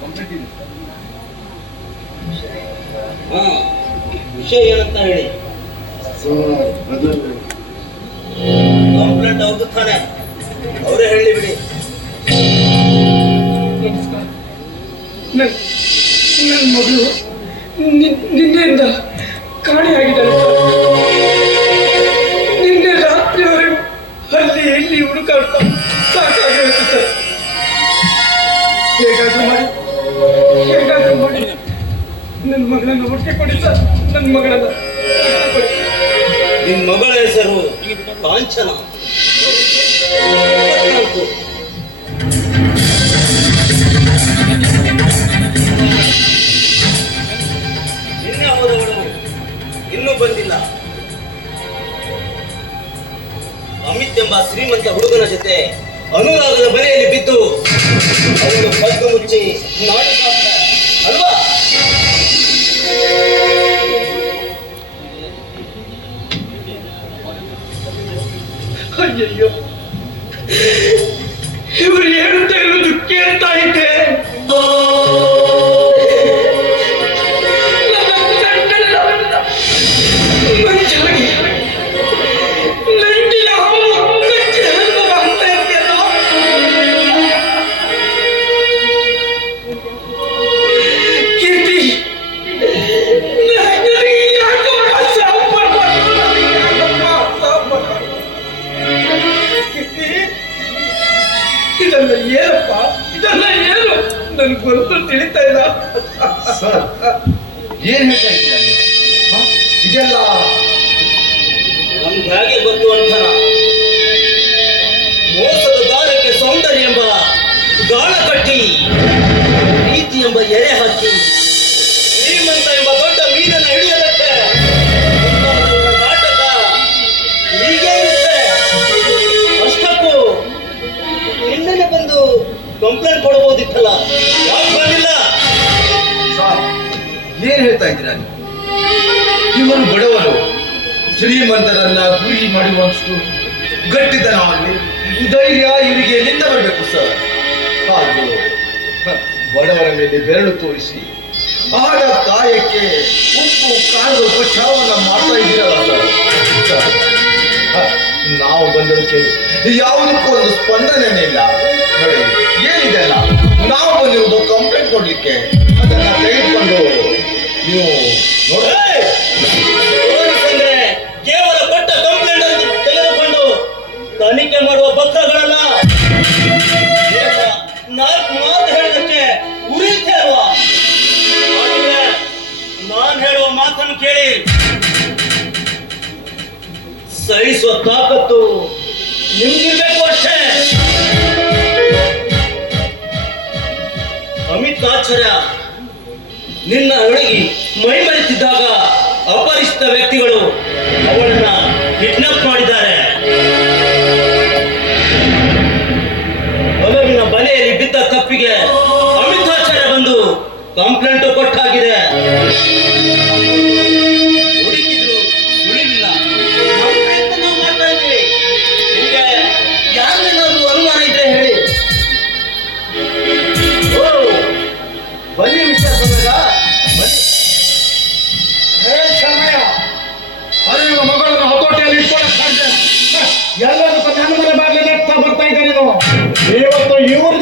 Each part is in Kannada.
ಕಂಪ್ಲೇಂಟ್ ಇದೆ. ಹಾ ವಿಷಯ ಏನಂತ ಹೇಳಿ. ಕಂಪ್ಲೇಂಟ್ ಅವ್ರದ್ದು ತಾನೆ. ಅವರೇ ಹೇಳಿ ಬಿಡಿ. ನನ್ನ ನನ್ನ ಮಗಳು ನಿನ್ನೆಯಿಂದ ಕಾಣೆಯಾಗಿದ್ದಾಳೆ. ನಿನ್ನೆ ರಾತ್ರಿವರೆಗೂ ಅಲ್ಲಿ ಎಲ್ಲಿ ಹುಡುಕಾಡ್ತಾ ಹೇಗಾದ್ರೂ ಮಾಡಿ ನನ್ನ ಮಗಳನ್ನ ಹುಡುಕಿ ಕೊಡಿ ಸರ್ ನನ್ನ ಮಗಳನ್ನ. ನಿನ್ ಮಗಳ ಹೆಸರು ಕಾಂಚನ. ನಿನ್ನೆ ಅವರುಗಳು ಇನ್ನೂ ಬಂದಿಲ್ಲ ಅಮಿತ್ ಎಂಬ ಶ್ರೀಮಂತ ಹುಡುಗನ ಜೊತೆ ಅನುರಾಗದ ಬಲೆಯಲ್ಲಿ ಬಿದ್ದು ಅವರು ಕದ್ದು ಮುಚ್ಚಿ ನಾಡು ಅಲ್ವಾ? ಅಯ್ಯಯ್ಯೋ. ಏನು ನನ್ಗೆ ಗೊತ್ತು ತಿಳಿತಾ ಇಲ್ಲ. ಸರ್ ಏನ್ ಹೇಳ್ತಾ ಇದ್ದೀರಾ ಇದೆಲ್ಲ ನಮ್ಗೆ ಹೇಗೆ ಬಂತು ಅಂತ ಮೋಸದ ದಾರಕ್ಕೆ ಸೌಂದರ್ಯ ಎಂಬ ಗಾಳ ಕಟ್ಟಿ ಪ್ರೀತಿ ಎಂಬ ಎರೆ ಹಾಕಿ ಕಂಪ್ಲೇಂಟ್ ಕೊಡಬಹುದಿತ್ತಲ್ಲ? ಯಾಕೆ ಬಂದಿಲ್ಲ? ಏನ್ ಹೇಳ್ತಾ ಇದ್ದೀರಾ ಇವರು ಬಡವರು. ಶ್ರೀಮಂತರನ್ನ ಗುರಿ ಮಾಡುವಷ್ಟು ಗಟ್ಟಿತನ ಧೈರ್ಯ ಇವರಿಗೆ ಎಲ್ಲಿಂದ ಬರಬೇಕು, ಸರ್. ಹಾಗೂ ಬಡವರ ಮೇಲೆ ಬೆರಳು ತೋರಿಸಿ ಆಡ ಕಾಯಕ್ಕೆ ಉಪ್ಪು ಖಾರದ ಉಪಚಾರವನ್ನ ಮಾಡ್ತಾ ಇದ್ದೀರಲ್ಲ, ಸರ್. ನಾವು ಬಂದಂತೆ ಯಾವುದಕ್ಕೂ ಒಂದು ಸ್ಪಂದನೆ ಇಲ್ಲ. ಸಹಿಸುವ ತಾಕತ್ತು ನಿಮ್ಗಿರ್ಬೇಕು ಅಷ್ಟೇ ಅಮಿತ್ ಆಚಾರ್ಯ, ನಿನ್ನ ಮೈ ಮರೆತಿದ್ದಾಗ ಅಪರಿಚಿತ ವ್ಯಕ್ತಿಗಳು ಅವಳನ್ನ ಕಿಡ್ನಾಪ್ ಮಾಡಿದ್ದಾರೆ. ಒಲವಿನ ಬಲೆಯಲ್ಲಿ ಬಿದ್ದ ತಪ್ಪಿಗೆ ಅಮಿತಾಚಾರ್ಯ ಬಂದು ಕಂಪ್ಲೇಂಟ್ ಎಲ್ಲದಕ್ಕೂ ನನ್ನ ಮನೆ ಬಾಗಿಲಿಗೆ ಬರ್ತಾ ಇದ್ದಾರೆ ಇವತ್ತು ಇವ್ರ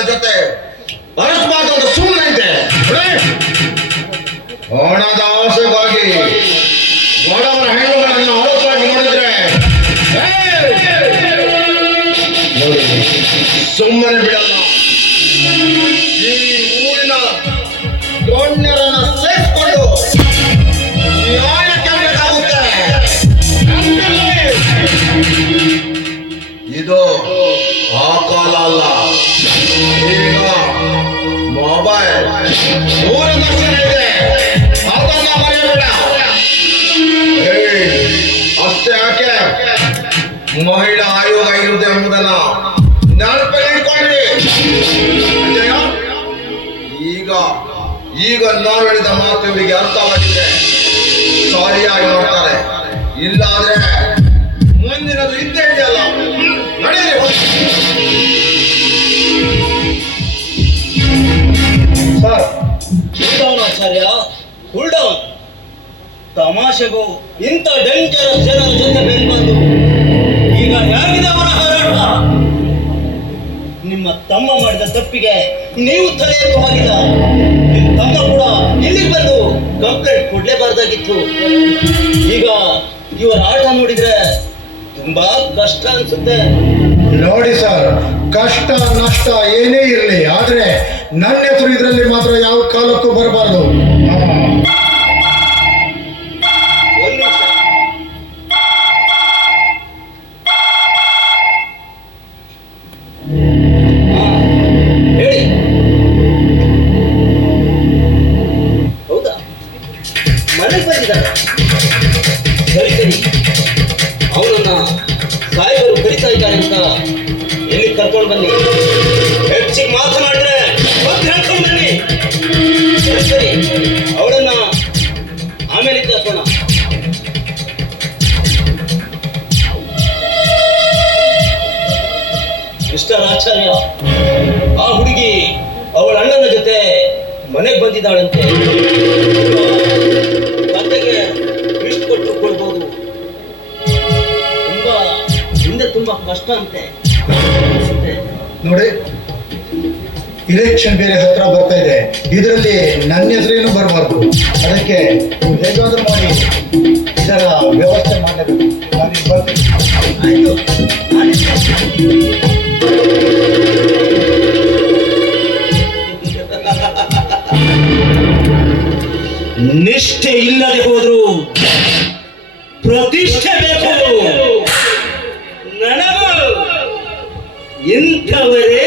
ನನ್ನ ಜೊತೆ ಬಳಸಬಾರ್ದು ಅಂತ ಸುಮ್ಮನೆ ಇದೆ ಹಣದ ಆಸೆಗಾಗಿ ಬಡವರ ಹೆಣ್ಣುಗಳನ್ನು ಆರೋಪವಾಗಿ ನೋಡಿದ್ರೆ ಸುಮ್ಮನೆ ಬಿಡಲ್ಲ. ಮೊಬೈಲ್ ಅಷ್ಟೇ ಮಹಿಳಾ ಆಯೋಗ ಇರುತ್ತೆ ಎಂಬುದನ್ನ ನೆನಪಲ್ಲಿ ಈಗ ಈಗ ನಾವು ಮಾತು ಇವರಿಗೆ ಅರ್ಥವಾಗಿದೆ ಸರಿಯಾಗಿ ಇಲ್ಲ ಇಲ್ಲಾದ್ರೆ ಮುಂದಿನದು ಇದ್ದೇ ಇದೆಯಲ್ಲ. ಆಚಾರ್ಯ ಕೂಲ್ ತಮಾಷೆಗೂ ಇಂಥ ಡೇಂಜರಸ್ ಜನರ ಜೊತೆ ಬೆಲ್ಬಂದು ಈಗ ಹೇಗಿದೆ ಅವರ ಹೋರಾಟ? ನಿಮ್ಮ ತಮ್ಮ ಮಾಡಿದ ತಪ್ಪಿಗೆ ನೀವು ತಲೆ ಎತ್ತು ನಿಮ್ಮ ತಮ್ಮ ಕೂಡ ಇಲ್ಲಿಗೆ ಬಂದು ಕಂಪ್ಲೇಂಟ್ ಕೊಡ್ಲೇಬಾರ್ದಾಗಿತ್ತು. ಈಗ ಇವರ ಆಟ ನೋಡಿದ್ರೆ ತುಂಬಾ ಕಷ್ಟ ಅನ್ಸುತ್ತೆ. ನೋಡಿ ಸರ್, ಕಷ್ಟ, ನಷ್ಟ ಏನೇ ಇರಲಿ, ಆದ್ರೆ ನನ್ನ ಹೆಸರು ಇದರಲ್ಲಿ ಮಾತ್ರ ಯಾವ ಕಾಲಕ್ಕೂ ಬರಬಾರ್ದು. ಕರಿತಾ ಅಂತ ಎಲ್ಲಿ ಕರ್ಕೊಂಡು ಬನ್ನಿ? ಹೆಚ್ಚಿಗೆ ಬನ್ನಿ ಸರಿ ಅವಳನ್ನ ಆಮೇಲೆ ಮಿಸ್ಟರ್ ಆಚಾರ್ಯ ಆ ಹುಡುಗಿ ಅವಳ ಅಣ್ಣನ ಜೊತೆ ಮನೆಗೆ ಬಂದಿದ್ದಾಳಂತೆ. ತಂದೆಗೆ ಇಷ್ಟು ಕೊಟ್ಟು ಕೊಡ್ಬೋದು. ತುಂಬಾ, ಹಿಂದೆ ತುಂಬಾ ಕಷ್ಟ ಅಂತೆ. ನೋಡಿ ಇಲೆಕ್ಷನ್ ಬೇರೆ ಹತ್ರ ಬರ್ತಾ ಇದೆ. ಇದರಲ್ಲಿ ನನ್ನ ಹೆಸರೇನು ಬರಬಾರ್ದು. ಅದಕ್ಕೆ ಹೇಗಾದ್ರೂ ಮಾಡಿ. ಇದರ ವ್ಯವಸ್ಥೆ ಮಾಡಬೇಕು ನಿಷ್ಠೆ ಇಲ್ಲದೆ ಹೋದ್ರು ಪ್ರತಿಷ್ಠೆ ಬೇಕು. ನನಗೂ ಇಂಥವರೇ